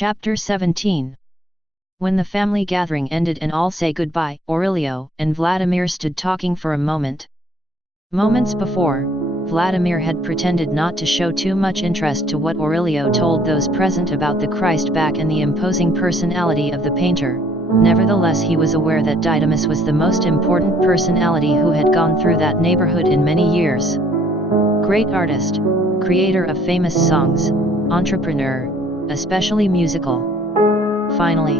Chapter 17. When the family gathering ended and all say goodbye, Aurelio and Vladimir stood talking for a moment. Moments before, Vladimir had pretended not to show too much interest to what Aurelio told those present about the Christ back and the imposing personality of the painter. Nevertheless, he was aware that Didymus was the most important personality who had gone through that neighborhood in many years. Great artist, creator of famous songs, entrepreneur, especially musical. Finally,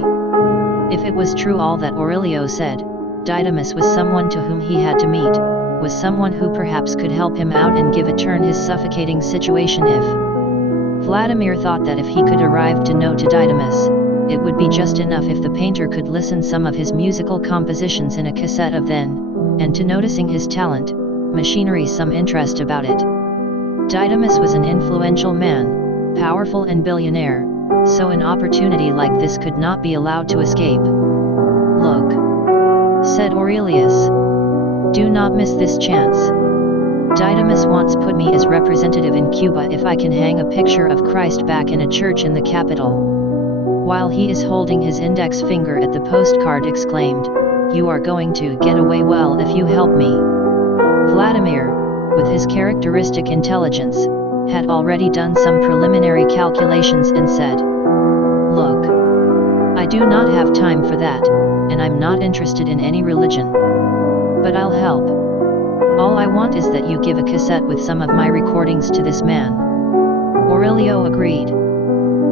if it was true all that Aurelio said, Didymus was someone to whom he had to meet, was someone who perhaps could help him out and give a turn his suffocating situation if. Vladimir thought that if he could arrive to know to Didymus, it would be just enough if the painter could listen some of his musical compositions in a cassette of then, and to noticing his talent, machinery some interest about it. Didymus was an influential man, powerful and billionaire, so an opportunity like this could not be allowed to escape. "Look," said Aurelius. "Do not miss this chance. Didymus once put me as representative in Cuba if I can hang a picture of Christ back in a church in the capital." While he is holding his index finger at the postcard exclaimed, "You are going to get away well if you help me." Vladimir, with his characteristic intelligence, had already done some preliminary calculations and said, "Look, I do not have time for that, and I'm not interested in any religion. But I'll help. All I want is that you give a cassette with some of my recordings to this man." Aurelio agreed.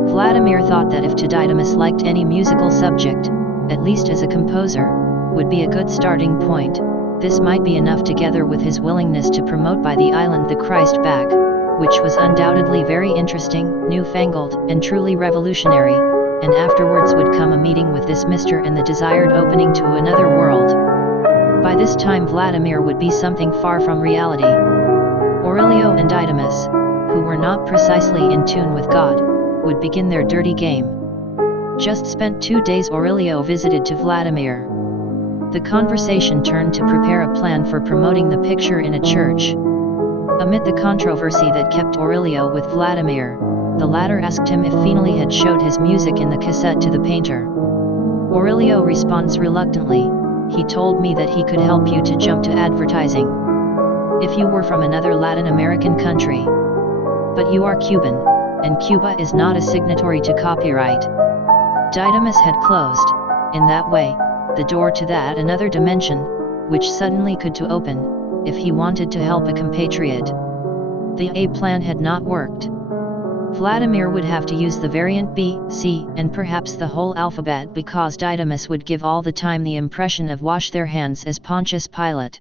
Vladimir thought that if Didymus liked any musical subject, at least as a composer, would be a good starting point. This might be enough together with his willingness to promote by the island the Christ back, which was undoubtedly very interesting, newfangled, and truly revolutionary, and afterwards would come a meeting with this Mr. and the desired opening to another world. By this time Vladimir would be something far from reality. Aurelio and Didymus, who were not precisely in tune with God, would begin their dirty game. Just spent 2 days Aurelio visited to Vladimir. The conversation turned to prepare a plan for promoting the picture in a church. Amid the controversy that kept Aurelio with Vladimir, the latter asked him if Finale had showed his music in the cassette to the painter. Aurelio responds reluctantly, "He told me that he could help you to jump to advertising. If you were from another Latin American country. But you are Cuban, and Cuba is not a signatory to copyright." Didymus had closed, in that way, the door to that another dimension, which suddenly could to open, if he wanted to help a compatriot. The A plan had not worked. Vladimir would have to use the variant B, C, and perhaps the whole alphabet because Didymus would give all the time the impression of wash their hands as Pontius Pilate.